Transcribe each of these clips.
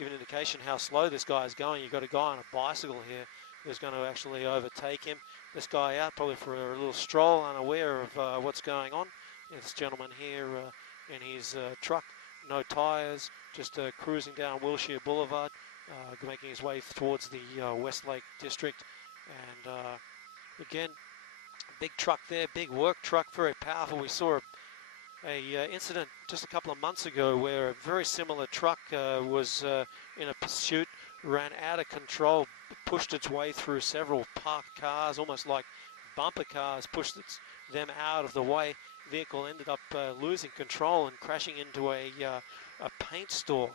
give an indication how slow this guy is going. You've got a guy on a bicycle here who's going to actually overtake him. This guy out probably for a little stroll, unaware of what's going on. This gentleman here in his truck, no tires, just cruising down Wilshire Boulevard, making his way towards the Westlake district. And again, big truck there, big work truck, very powerful. We saw a incident just a couple of months ago where a very similar truck was in a pursuit, ran out of control, pushed its way through several parked cars, almost like bumper cars, pushed them out of the way. Vehicle ended up losing control and crashing into a paint store,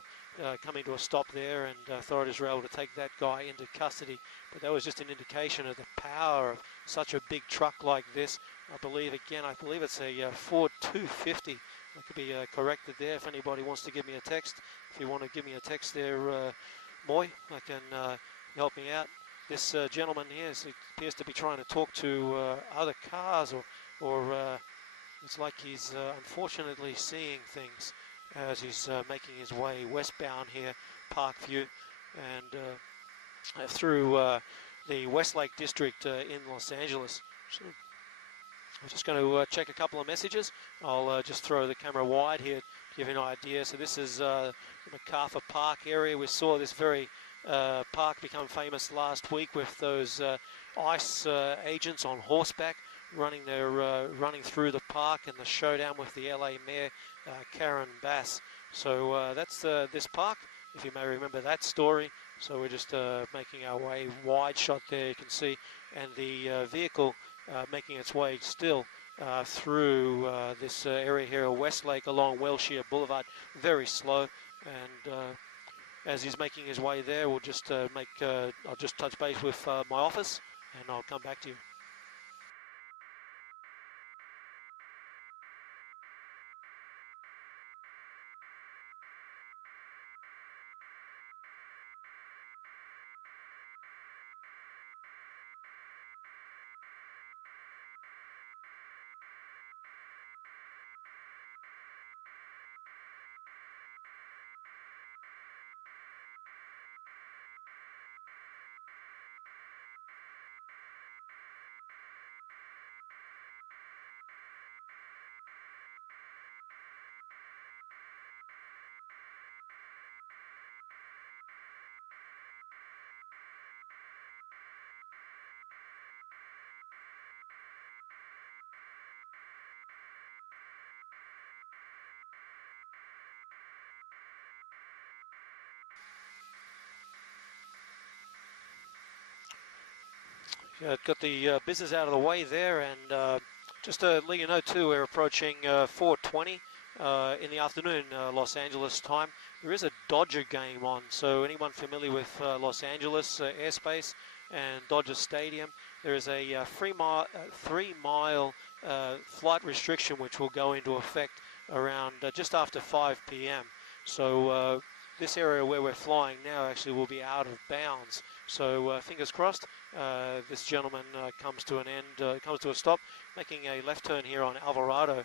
coming to a stop there, and authorities were able to take that guy into custody. But that was just an indication of the power of such a big truck like this. I believe it's a Ford 250. I could be corrected there if anybody wants to give me a text. If you want to give me a text there, Moy, I can help me out. This gentleman here appears to be trying to talk to other cars, or it's like he's unfortunately seeing things as he's making his way westbound here, Parkview, and through the Westlake district in Los Angeles. So I'm just going to check a couple of messages. I'll just throw the camera wide here to give you an idea. So this is the MacArthur Park area. We saw this very park become famous last week with those ICE agents on horseback running through the park, and the showdown with the LA Mayor Karen Bass. So that's this park, if you may remember that story. So we're just making our way wide shot there, you can see, and the vehicle making its way still through this area here at Westlake along Wilshire Boulevard, very slow. And as he's making his way there, we'll just I'll just touch base with my office, and I'll come back to you. Got the business out of the way there, and just to let you know too, we're approaching 4:20 in the afternoon, Los Angeles time. There is a Dodger game on, so anyone familiar with Los Angeles airspace and Dodger Stadium, there is a 3-mile flight restriction which will go into effect around just after 5 p.m. So this area where we're flying now actually will be out of bounds. So fingers crossed, this gentleman comes to an end, comes to a stop, making a left turn here on Alvarado.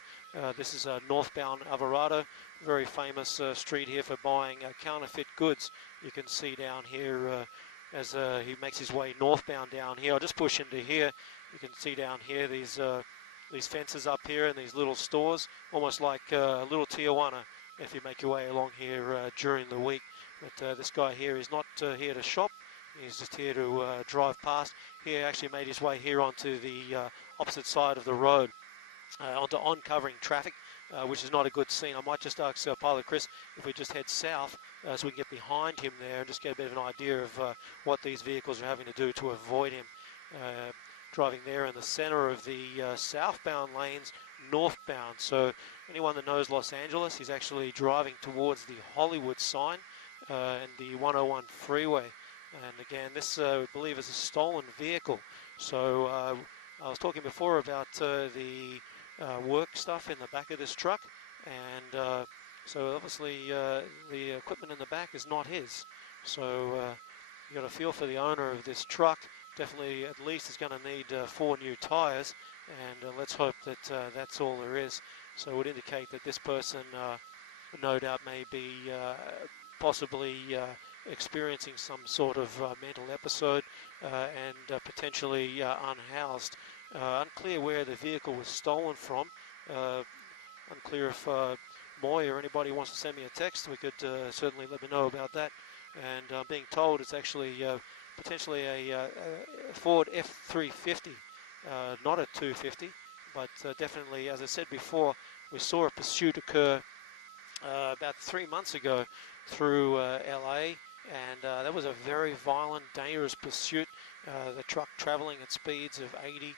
This is northbound Alvarado, very famous street here for buying counterfeit goods. You can see down here as he makes his way northbound down here. I'll just push into here. You can see down here these fences up here and these little stores, almost like little Tijuana if you make your way along here during the week. But this guy here is not here to shop. He's just here to drive past. He actually made his way here onto the opposite side of the road, onto oncovering traffic, which is not a good scene. I might just ask Pilot Chris if we just head south so we can get behind him there and just get a bit of an idea of what these vehicles are having to do to avoid him. Driving there in the center of the southbound lanes, northbound. So anyone that knows Los Angeles, he's actually driving towards the Hollywood sign and the 101 freeway. And again, this I believe is a stolen vehicle. So I was talking before about the work stuff in the back of this truck, and so obviously the equipment in the back is not his. So you got a feel for the owner of this truck. Definitely, at least is going to need 4 new tires, and let's hope that that's all there is. So it would indicate that this person, no doubt, may be possibly experiencing some sort of mental episode and potentially unhoused. Unclear where the vehicle was stolen from. Unclear if Moy or anybody wants to send me a text. We could certainly let me know about that. And I'm being told it's actually potentially a Ford F350, not a 250, but definitely, as I said before, we saw a pursuit occur about 3 months ago through LA, and that was a very violent, dangerous pursuit. The truck traveling at speeds of 80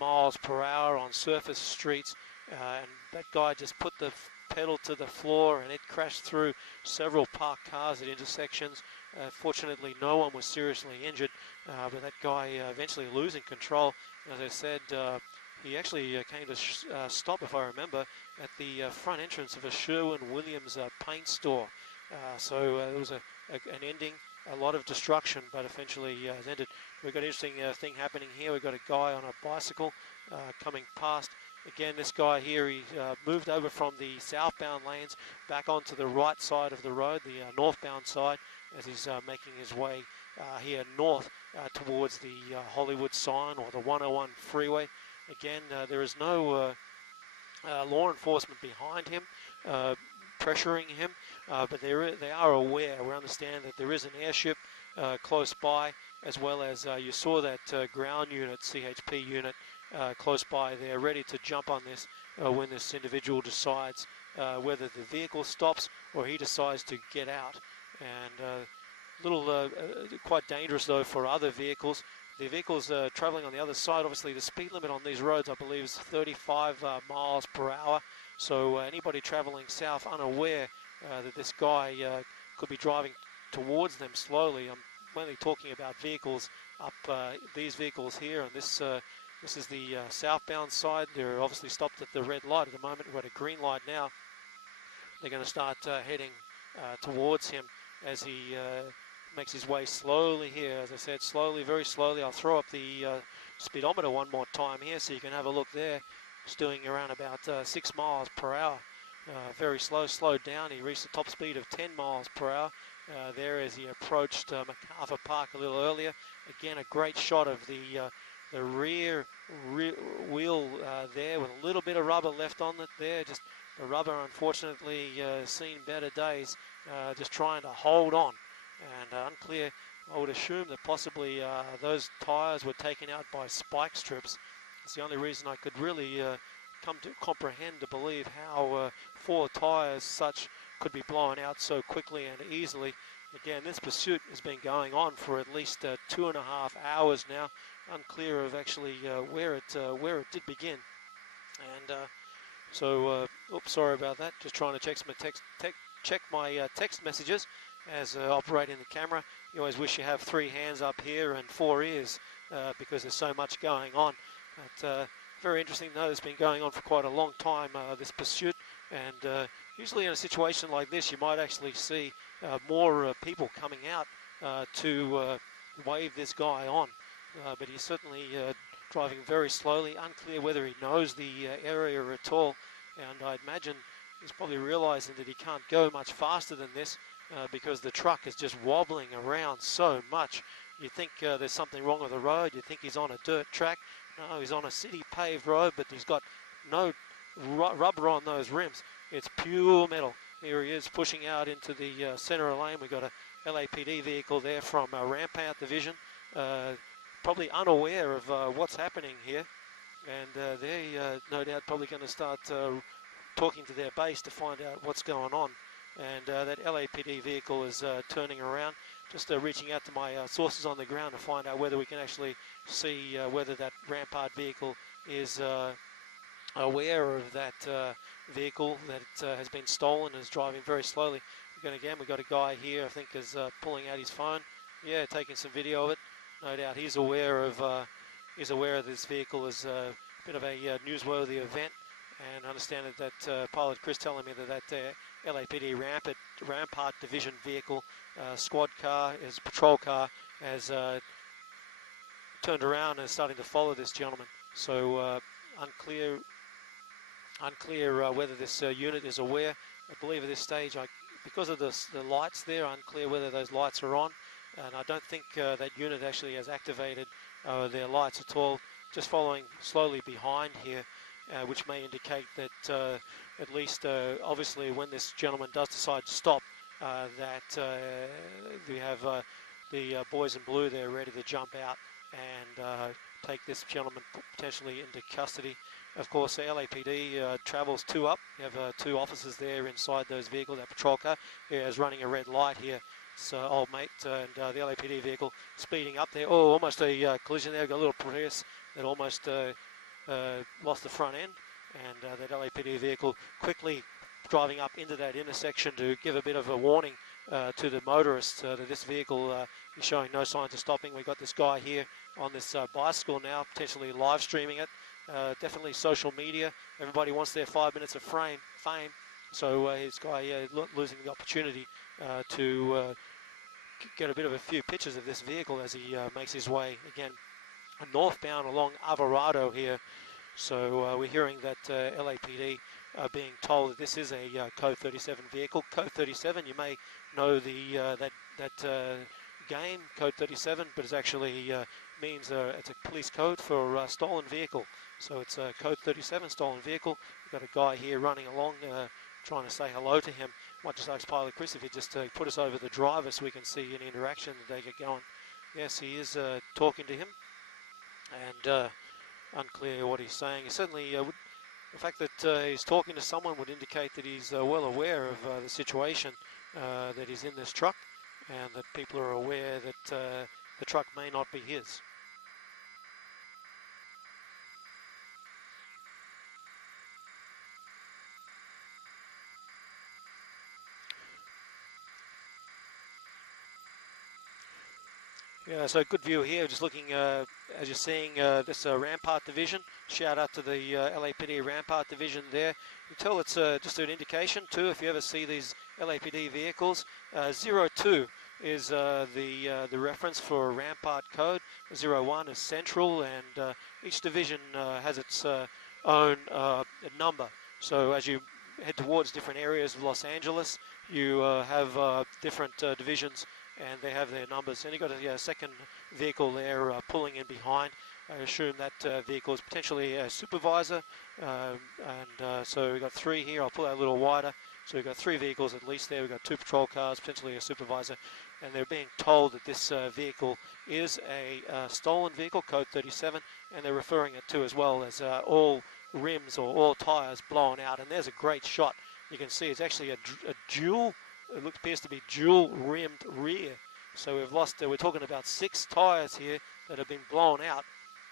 miles per hour on surface streets, and that guy just put the pedal to the floor and it crashed through several parked cars at intersections. Fortunately, no one was seriously injured, but that guy eventually losing control. As I said, he actually came to stop, if I remember, at the front entrance of a Sherwin-Williams paint store. So there was an ending, a lot of destruction, but eventually has ended. We've got an interesting thing happening here. We've got a guy on a bicycle coming past. Again, this guy here, he moved over from the southbound lanes back onto the right side of the road, the northbound side, as he's making his way here north towards the Hollywood sign or the 101 freeway. Again, there is no law enforcement behind him, pressuring him, but they are aware. We understand that there is an airship close by, as well as you saw that ground unit, CHP unit, close by. They're ready to jump on this when this individual decides whether the vehicle stops or he decides to get out. And quite dangerous though for other vehicles. The vehicles traveling on the other side, obviously the speed limit on these roads, I believe, is 35 miles per hour. So anybody traveling south unaware that this guy could be driving towards them slowly. I'm mainly talking about vehicles up these vehicles here, and this is the southbound side. They're obviously stopped at the red light at the moment. We're at a green light now. They're going to start heading towards him as he makes his way slowly here. As I said, slowly, very slowly. I'll throw up the speedometer one more time here so you can have a look there. It's doing around about 6 miles per hour. Very slow, slowed down. He reached the top speed of 10 miles per hour there as he approached MacArthur Park a little earlier. Again, a great shot of the rear wheel there with a little bit of rubber left on it there. Just the rubber, unfortunately, seen better days, just trying to hold on. And unclear, I would assume that possibly those tyres were taken out by spike strips. It's the only reason I could really come to comprehend, to believe how 4 tyres such could be blown out so quickly and easily. Again, this pursuit has been going on for at least 2.5 hours now. Unclear of actually where it did begin. And oops, sorry about that. Just trying to check my text messages as operating the camera. You always wish you have 3 hands up here and 4 ears because there's so much going on. But very interesting though, it's been going on for quite a long time, this pursuit, and usually in a situation like this you might actually see more people coming out to wave this guy on, but he's certainly driving very slowly. Unclear whether he knows the area at all, and I'd imagine he's probably realizing that he can't go much faster than this because the truck is just wobbling around so much. You think there's something wrong with the road, you think he's on a dirt track. No, he's on a city paved road, but he's got no rubber on those rims. It's pure metal. Here he is pushing out into the center of the lane. We've got a LAPD vehicle there from Rampart Division, probably unaware of what's happening here. And they no doubt probably going to start talking to their base to find out what's going on. And that LAPD vehicle is turning around. Just reaching out to my sources on the ground to find out whether we can actually see whether that Rampart vehicle is aware of that vehicle that has been stolen and is driving very slowly. Again, we've got a guy here, I think, is pulling out his phone. Yeah, taking some video of it. No doubt he's aware of this vehicle as a bit of a newsworthy event. And I understand that pilot Chris telling me that LAPD Rampart Division vehicle, squad car, is patrol car, has turned around and is starting to follow this gentleman. So unclear whether this unit is aware. I believe at this stage, because of the lights there, unclear whether those lights are on, and I don't think that unit actually has activated their lights at all, just following slowly behind here, which may indicate that at least obviously when this gentleman does decide to stop, that we have the boys in blue there ready to jump out and take this gentleman potentially into custody. Of course, the LAPD travels 2 up. You have 2 officers there inside those vehicles. That patrol car is running a red light here. So, old mate, and the LAPD vehicle speeding up there. Oh, almost a collision there. Got a little Prius that almost lost the front end, and that LAPD vehicle quickly driving up into that intersection to give a bit of a warning to the motorists that this vehicle is showing no signs of stopping. We've got this guy here on this bicycle now, potentially live streaming it. Definitely social media. Everybody wants their 5 minutes of fame. So this guy losing the opportunity to get a bit of a few pictures of this vehicle as he makes his way again northbound along Alvarado here. So we're hearing that LAPD are being told that this is a Code 37 vehicle. Code 37, you may know the that game, Code 37, but it actually means it's a police code for stolen vehicle. So it's Code 37, stolen vehicle. We've got a guy here running along, trying to say hello to him. Might just ask Pilot Chris if he just put us over the driver so we can see any interaction that they get going. Yes, he is talking to him, and unclear what he's saying. He certainly the fact that he's talking to someone would indicate that he's well aware of the situation that he's in this truck, and that people are aware that the truck may not be his. Yeah, so good view here, just looking as you're seeing this Rampart Division. Shout out to the LAPD Rampart Division there. You can tell it's just an indication too, if you ever see these LAPD vehicles. 02 is the reference for Rampart code. 01 is central, and each division has its own number. So as you head towards different areas of Los Angeles, you have different divisions, and they have their numbers. And you've got a second vehicle there pulling in behind. I assume that vehicle is potentially a supervisor, so we've got 3 here. I'll pull that a little wider. So we've got 3 vehicles at least there. We've got 2 patrol cars, potentially a supervisor, and they're being told that this vehicle is a stolen vehicle, Code 37, and they're referring it to as well as all rims or all tires blown out. And there's a great shot. You can see it's actually a dual. It appears to be dual-rimmed rear. So we've lost, we're talking about 6 tyres here that have been blown out.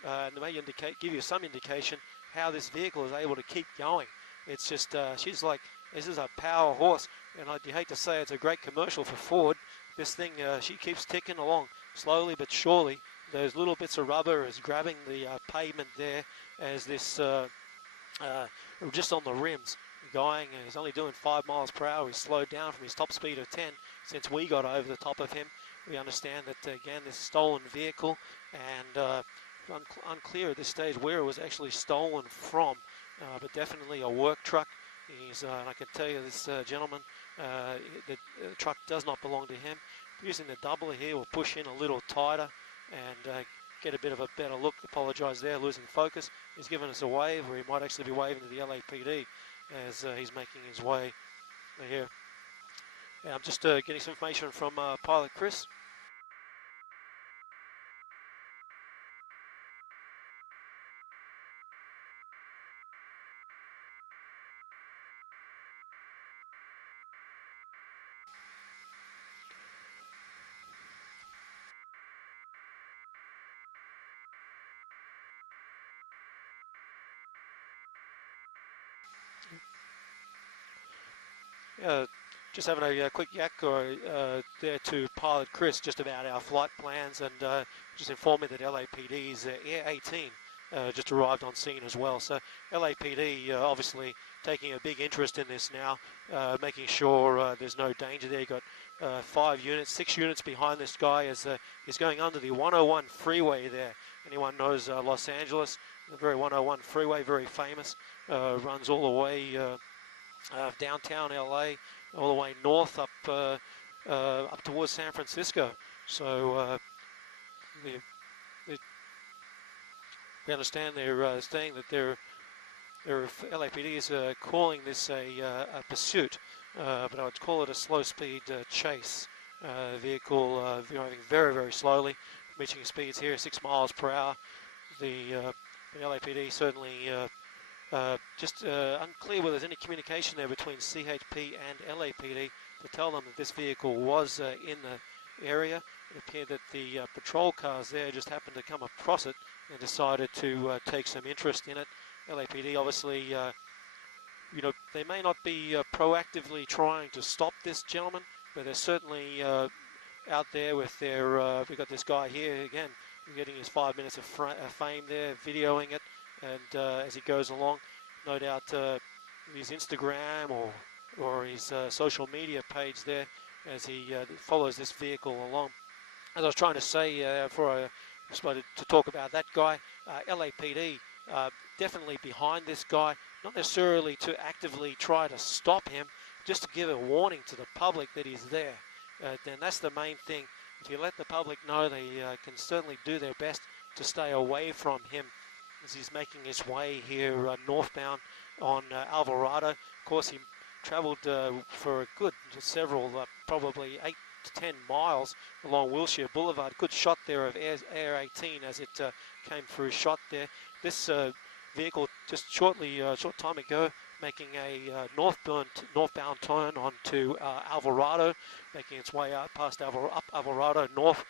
And they may give you some indication how this vehicle is able to keep going. It's just, she's like, this is a power horse. And I'd hate to say it's a great commercial for Ford. This thing, she keeps ticking along slowly but surely. Those little bits of rubber is grabbing the pavement there as this, just on the rims. Going, and he's only doing 5 miles per hour. He's slowed down from his top speed of 10 since we got over the top of him. We understand that again, this stolen vehicle, and unclear at this stage where it was actually stolen from, but definitely a work truck. He's, and I can tell you this gentleman, the truck does not belong to him. Using the doubler here, we'll push in a little tighter and get a bit of a better look. Apologise there, losing focus. He's given us a wave, where he might actually be waving to the LAPD as he's making his way here. Yeah, I'm just getting some information from Pilot Chris. Just having a quick yak there to Pilot Chris just about our flight plans, and just informed me that LAPD's Air 18 just arrived on scene as well. So LAPD obviously taking a big interest in this now, making sure there's no danger there. You've got 5 units, 6 units behind this guy as he's going under the 101 freeway there. Anyone knows Los Angeles, the very 101 freeway, very famous, runs all the way downtown LA, all the way north up towards San Francisco. So we understand they're saying that their LAPD is calling this a pursuit, but I would call it a slow-speed chase. Vehicle driving very, very slowly, reaching speeds here 6 miles per hour. The LAPD certainly just unclear whether there's any communication there between CHP and LAPD to tell them that this vehicle was in the area. It appeared that the patrol cars there just happened to come across it and decided to take some interest in it. LAPD obviously, they may not be proactively trying to stop this gentleman, but they're certainly out there with their, we've got this guy here again, getting his 5 minutes of fame there, videoing it, and as he goes along, no doubt his Instagram or his social media page there as he follows this vehicle along. As I was trying to say before I started to talk about that guy, LAPD definitely behind this guy, not necessarily to actively try to stop him, just to give a warning to the public that he's there. Then that's the main thing. If you let the public know, they can certainly do their best to stay away from him as he's making his way here northbound on Alvarado. Of course, he traveled for a good several, probably 8 to 10 miles along Wilshire Boulevard. Good shot there of Air 18 as it came through shot there. This vehicle just short time ago making a northbound turn onto Alvarado, making its way up past up Alvarado north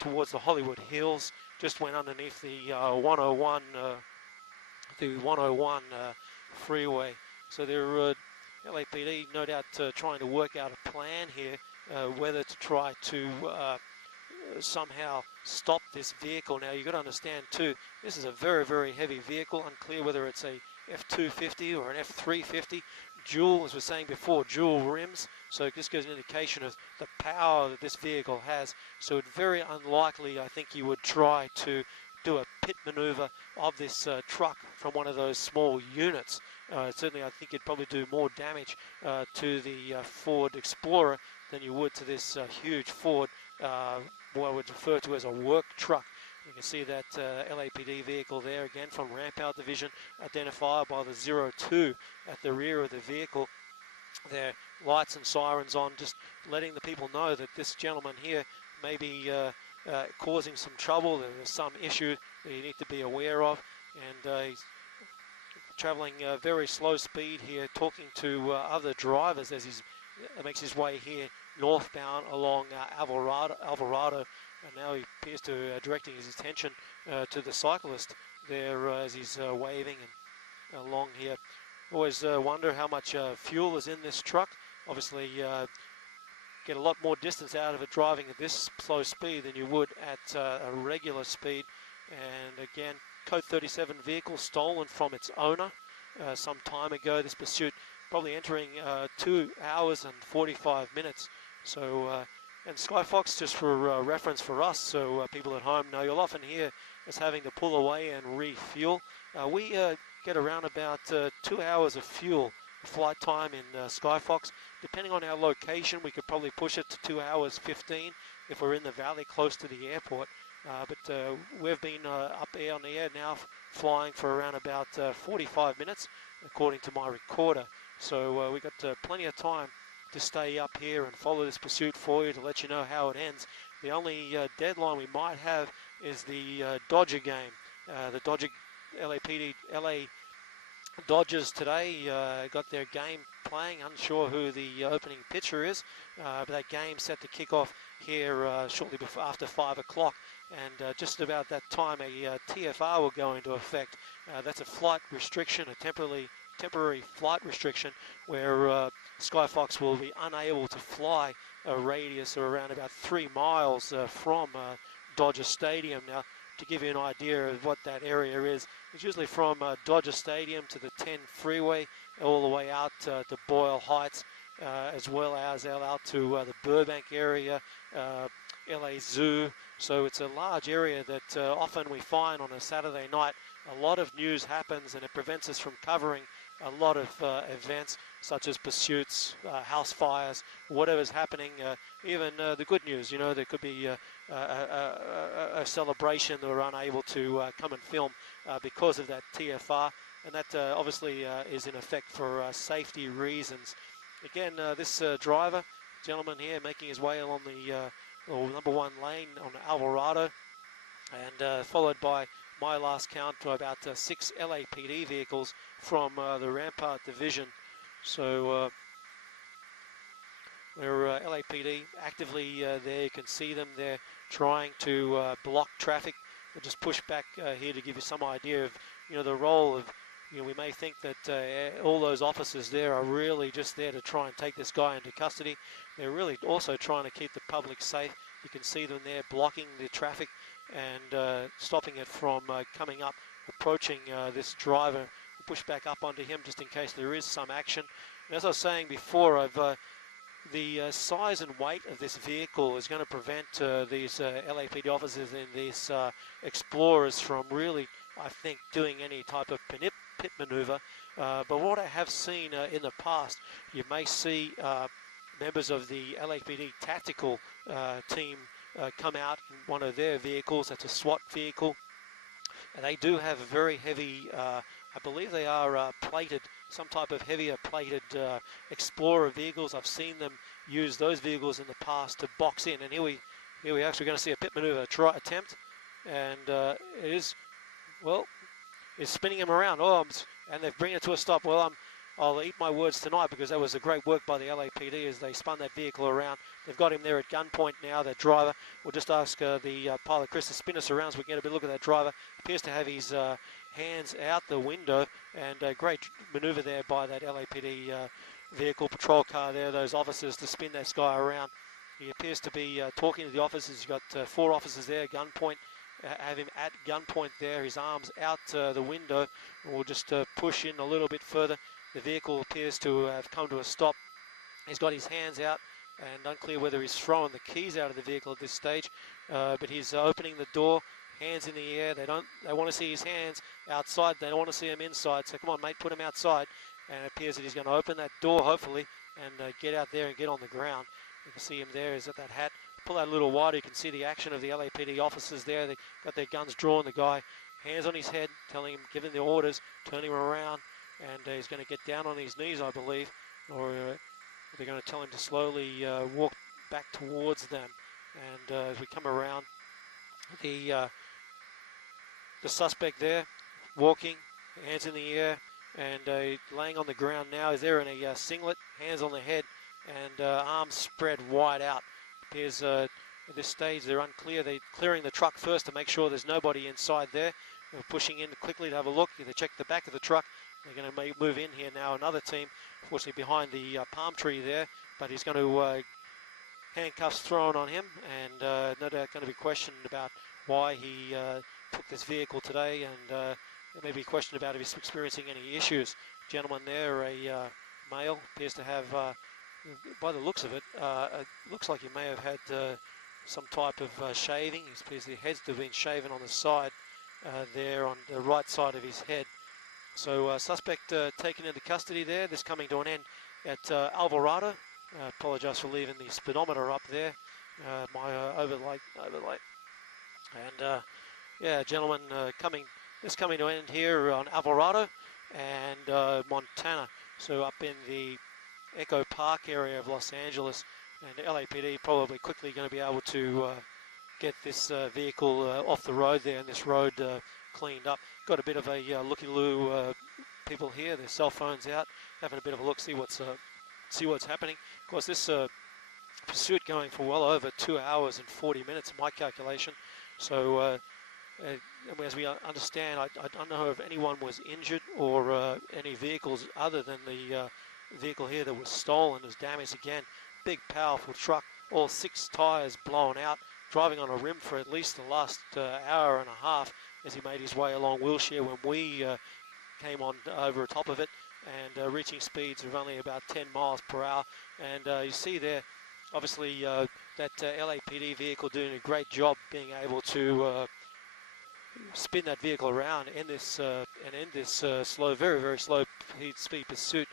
towards the Hollywood Hills. Just went underneath the 101 freeway. So they're LAPD no doubt trying to work out a plan here, whether to try to somehow stop this vehicle. Now you've got to understand too, this is a very, very heavy vehicle, unclear whether it's a F250 or an F350, dual, as we were saying before, dual rims, so it just gives an indication of the power that this vehicle has. So it's very unlikely, I think, you would try to do a pit maneuver of this truck from one of those small units. Certainly I think you'd probably do more damage to the Ford Explorer than you would to this huge Ford, what I would refer to as a work truck. You can see that LAPD vehicle there again from Rampout Division, identified by the 02 at the rear of the vehicle. Their lights and sirens on, just letting the people know that this gentleman here may be causing some trouble. There's some issue that you need to be aware of, and he's traveling very slow speed here, talking to other drivers as he makes his way here northbound along Alvarado. And now he appears to directing his attention to the cyclist there as he's waving and along here. Always wonder how much fuel is in this truck. Obviously get a lot more distance out of it driving at this slow speed than you would at a regular speed. And again, Code 37 vehicle stolen from its owner some time ago. This pursuit probably entering 2 hours and 45 minutes. So and Skyfox, just for reference for us, so people at home know, you'll often hear us having to pull away and refuel. We get around about 2 hours of fuel flight time in Skyfox. Depending on our location, we could probably push it to 2 hours 15 if we're in the valley close to the airport. But we've been up on the air now flying for around about 45 minutes, according to my recorder. So we've got plenty of time to stay up here and follow this pursuit for you to let you know how it ends. The only deadline we might have is the Dodger game. The Dodger LAPD LA Dodgers today got their game playing. Unsure who the opening pitcher is, but that game set to kick off here shortly before, after 5 o'clock. And just about that time, a TFR will go into effect. That's a flight restriction, a temporary flight restriction, where Skyfox will be unable to fly a radius of around about 3 miles from Dodger Stadium. Now, to give you an idea of what that area is, it's usually from Dodger Stadium to the 10 freeway, all the way out to Boyle Heights, as well as out to the Burbank area, LA Zoo. So it's a large area that often we find on a Saturday night. A lot of news happens, and it prevents us from covering a lot of events such as pursuits, house fires, whatever's happening. Even the good news, you know, there could be a celebration that we're unable to come and film because of that TFR, and that obviously is in effect for safety reasons. Again, this driver, gentleman here, making his way along the number 1 lane on Alvarado, and followed by my last count to about 6 LAPD vehicles from the Rampart Division. So we're LAPD actively there. You can see them. They're trying to block traffic. We'll just push back here to give you some idea of, you know, the role of, you know, we may think that all those officers there are really just there to try and take this guy into custody. They're really also trying to keep the public safe. You can see them there blocking the traffic and stopping it from coming up, approaching this driver. We'll push back up onto him just in case there is some action. And as I was saying before, the size and weight of this vehicle is going to prevent these LAPD officers and these explorers from really, I think, doing any type of pit maneuver. But what I have seen in the past, you may see members of the LAPD tactical team come out in one of their vehicles. That's a SWAT vehicle, and they do have a very heavy, I believe they are plated, some type of heavier plated Explorer vehicles. I've seen them use those vehicles in the past to box in, and here we actually going to see a pit maneuver attempt, and it is, well, it's spinning him around. Oh, and they're bringing it to a stop. Well, I'll eat my words tonight, because that was a great work by the LAPD as they spun that vehicle around. They've got him there at gunpoint now, that driver. We'll just ask the pilot Chris to spin us around so we can get a look at that driver. Appears to have his hands out the window, and a great maneuver there by that LAPD vehicle patrol car there, those officers, to spin this guy around. He appears to be talking to the officers. He's got 4 officers there, gunpoint. Have him at gunpoint there, his arms out the window. We'll just push in a little bit further. The vehicle appears to have come to a stop. He's got his hands out, and unclear whether he's throwing the keys out of the vehicle at this stage, but he's opening the door, hands in the air. They want to see his hands outside. They don't want to see him inside. So come on, mate, put him outside. And it appears that he's going to open that door, hopefully, and get out there and get on the ground. You can see him there. He's at that hat. Pull that a little wider. You can see the action of the LAPD officers there. They got their guns drawn. The guy, hands on his head, telling him, giving the orders, turning him around, and he's going to get down on his knees, I believe, or they're going to tell him to slowly walk back towards them. And as we come around, the suspect there, walking, hands in the air, and laying on the ground now. Is there in a singlet, hands on the head, and arms spread wide out. Appears at this stage they're unclear. They're clearing the truck first to make sure there's nobody inside there. They're pushing in quickly to have a look. They check the back of the truck. They're going to move in here now. Another team, fortunately behind the palm tree there, but he's going to handcuffs thrown on him, and no doubt going to be questioned about why he took this vehicle today, and there may be questioned about if he's experiencing any issues. Gentleman there, a male, appears to have, by the looks of it, looks like he may have had some type of shaving. It appears the head's been shaven on the side there on the right side of his head. So suspect taken into custody there. This coming to an end at Alvarado. Apologise for leaving the speedometer up there. My overlay. And yeah, gentlemen, this coming to an end here on Alvarado and Montana. So up in the Echo Park area of Los Angeles, and LAPD probably quickly going to be able to get this vehicle off the road there, and this road cleaned up. Got a bit of a looky-loo people here, their cell phones out, having a bit of a look, see what's happening. Of course, this pursuit going for well over 2 hours and 40 minutes, in my calculation. So as we understand, I don't know if anyone was injured or any vehicles other than the vehicle here that was stolen was damaged again. Big, powerful truck, all 6 tires blown out, driving on a rim for at least the last hour and a half as he made his way along Wilshire when we came on over top of it, and reaching speeds of only about 10 miles per hour. And you see there, obviously, that LAPD vehicle doing a great job being able to spin that vehicle around in this slow, very, very slow speed pursuit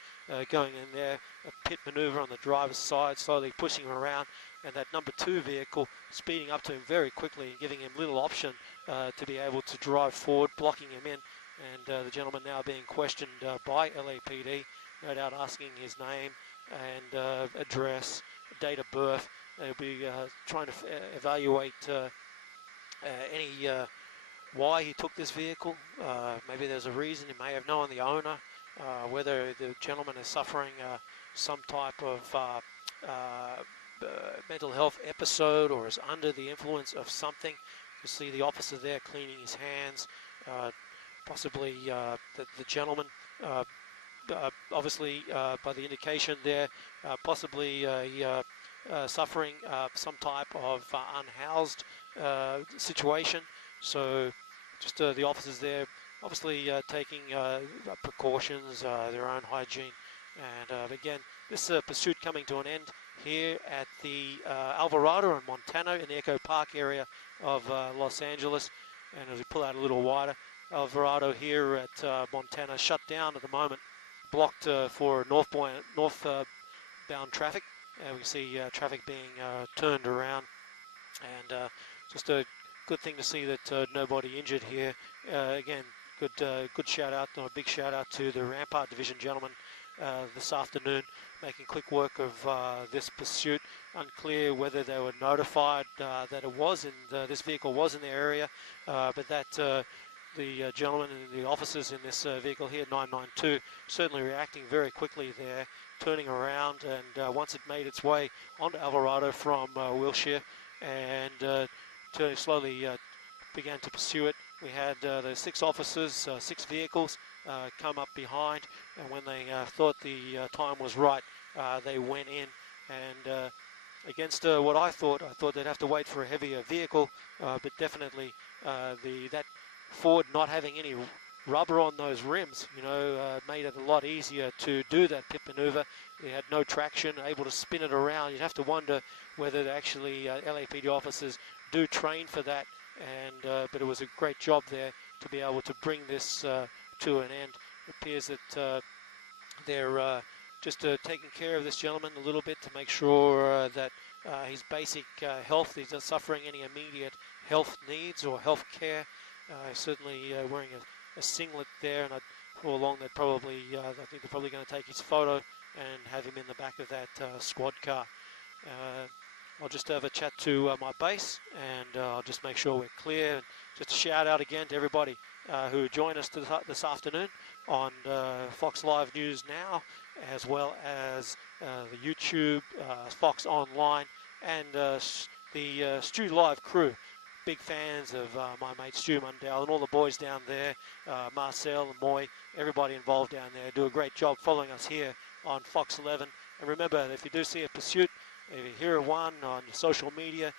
going in there, a pit maneuver on the driver's side, slowly pushing him around, and that number 2 vehicle speeding up to him very quickly and giving him little option to be able to drive forward, blocking him in. And the gentleman now being questioned by LAPD, no doubt asking his name and address, date of birth. They'll be trying to evaluate any why he took this vehicle. Maybe there's a reason. He may have known the owner, whether the gentleman is suffering some type of mental health episode or is under the influence of something. You see the officer there cleaning his hands, possibly the gentleman, obviously by the indication there, possibly suffering some type of unhoused situation. So just the officers there obviously taking precautions, their own hygiene. And again, this pursuit coming to an end here at the Alvarado in Montana in the Echo Park area of Los Angeles. And as we pull out a little wider, Alvarado here at Montana shut down at the moment, blocked for northbound traffic. We see traffic being turned around, and just a good thing to see that nobody injured here. Again, good shout out, or a big shout out to the Rampart Division gentlemen this afternoon, making quick work of this pursuit. Unclear whether they were notified that it was in this vehicle was in the area, but that the gentlemen and the officers in this vehicle here, 992, certainly reacting very quickly there, turning around, and once it made its way onto Alvarado from Wilshire, and turning slowly began to pursue it. We had the 6 officers, 6 vehicles come up behind, and when they thought the time was right, they went in, and against what I thought they'd have to wait for a heavier vehicle, but definitely that Ford not having any rubber on those rims, made it a lot easier to do that pit maneuver. They had no traction, able to spin it around. You'd have to wonder whether actually LAPD officers do train for that, and but it was a great job there to be able to bring this to an end. It appears that they're just taking care of this gentleman a little bit to make sure that his basic health, he's not suffering any immediate health needs or health care. Certainly wearing a singlet there, and before long they'd probably, I think they're probably going to take his photo and have him in the back of that squad car. I'll just have a chat to my base, and I'll just make sure we're clear. And just a shout out again to everybody who joined us this afternoon on Fox Live News Now, as well as the YouTube, Fox Online, and the Stu Live crew. Big fans of my mate Stu Mundell and all the boys down there, Marcel and Moy, everybody involved down there do a great job following us here on Fox 11. And remember, if you do see a pursuit, if you hear of one on your social media,